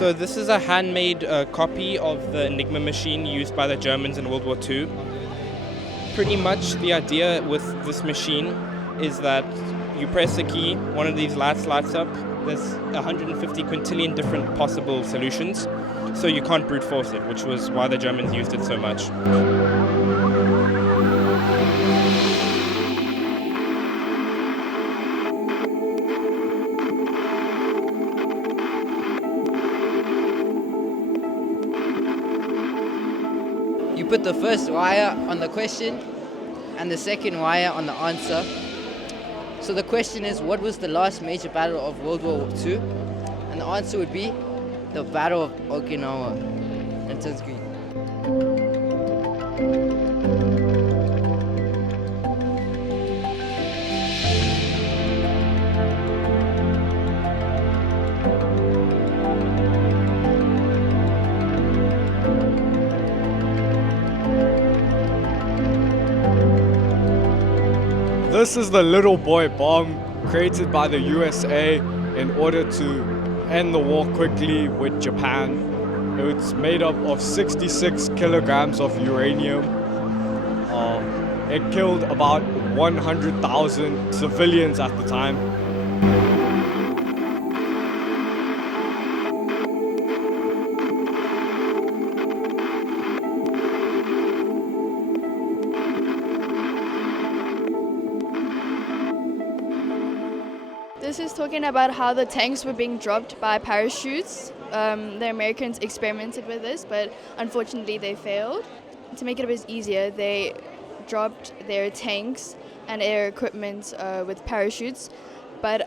So this is a handmade copy of the Enigma machine used by the Germans in World War II. Pretty much the idea with this machine is that you press a key, one of these lights lights up. There's 150 quintillion different possible solutions, so you can't brute force it, which was why the Germans used it so much. You put the first wire on the question and the second wire on the answer. So the question is, what was the last major battle of World War II? And the answer would be the Battle of Okinawa. And turns green. This is the little boy bomb created by the USA in order to end the war quickly with Japan. It's made up of 66 kilograms of uranium. It killed about 100,000 civilians at the time. This is talking about how the tanks were being dropped by parachutes. The Americans experimented with this, but unfortunately they failed. To make it a bit easier, they dropped their tanks and air equipment with parachutes, but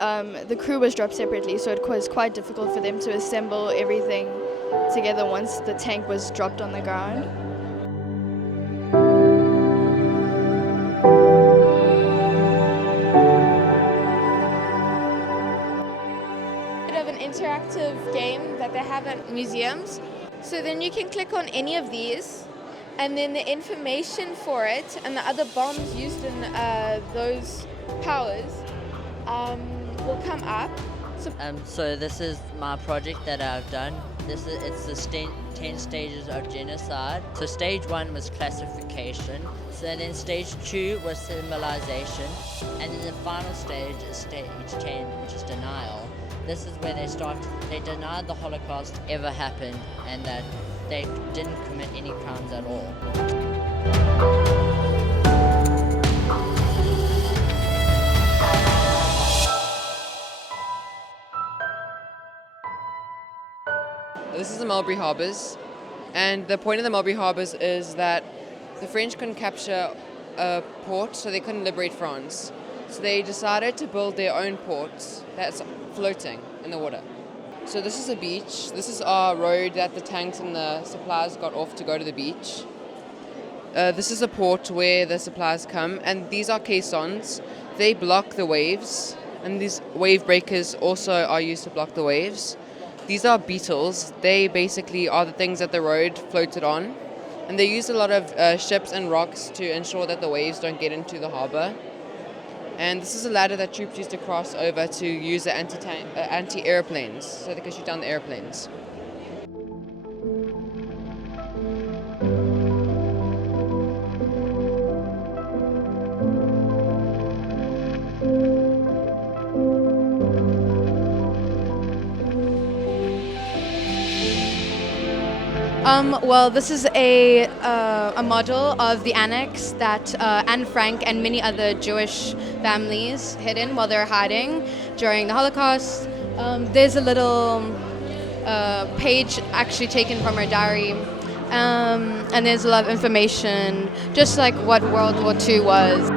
the crew was dropped separately, so it was quite difficult for them to assemble everything together once the tank was dropped on the ground. Interactive game that they have at museums. So then you can click on any of these, and then the information for it and the other bombs used in those powers will come up. So this is my project that I've done. It's the 10 stages of genocide. So stage 1 was classification. So then stage 2 was symbolization, and then the final stage is stage 10, which is denial. This is where they denied the Holocaust ever happened and that they didn't commit any crimes at all. This is the Mulberry Harbours, and the point of the Mulberry Harbours is that the French couldn't capture a port, so they couldn't liberate France. So they decided to build their own port that's floating in the water. So this is a beach. This is our road that the tanks and the supplies got off to go to the beach. This is a port where the supplies come, and these are caissons. They block the waves, and these wave breakers also are used to block the waves. These are beetles. They basically are the things that the road floated on, and they use a lot of ships and rocks to ensure that the waves don't get into the harbour. And this is a ladder that troops used to cross over to use the anti-airplanes, so they could shoot down the airplanes. Well, this is a model of the annex that Anne Frank and many other Jewish families hid in while they were hiding during the Holocaust. There's a little page actually taken from her diary, and there's a lot of information, just like what World War II was.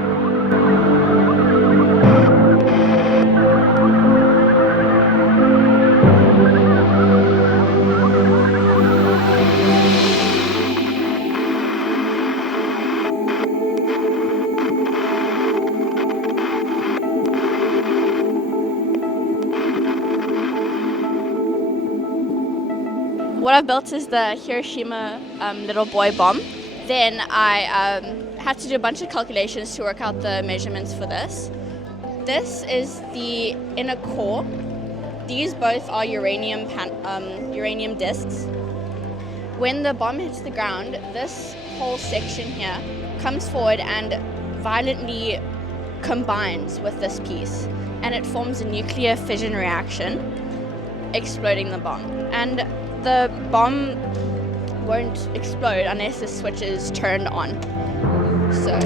What I've built is the Hiroshima little boy bomb. Then I had to do a bunch of calculations to work out the measurements for this. This is the inner core, These both are uranium discs. When the bomb hits the ground, this whole section here comes forward and violently combines with this piece, and it forms a nuclear fission reaction, exploding the bomb. And the bomb won't explode unless the switch is turned on. So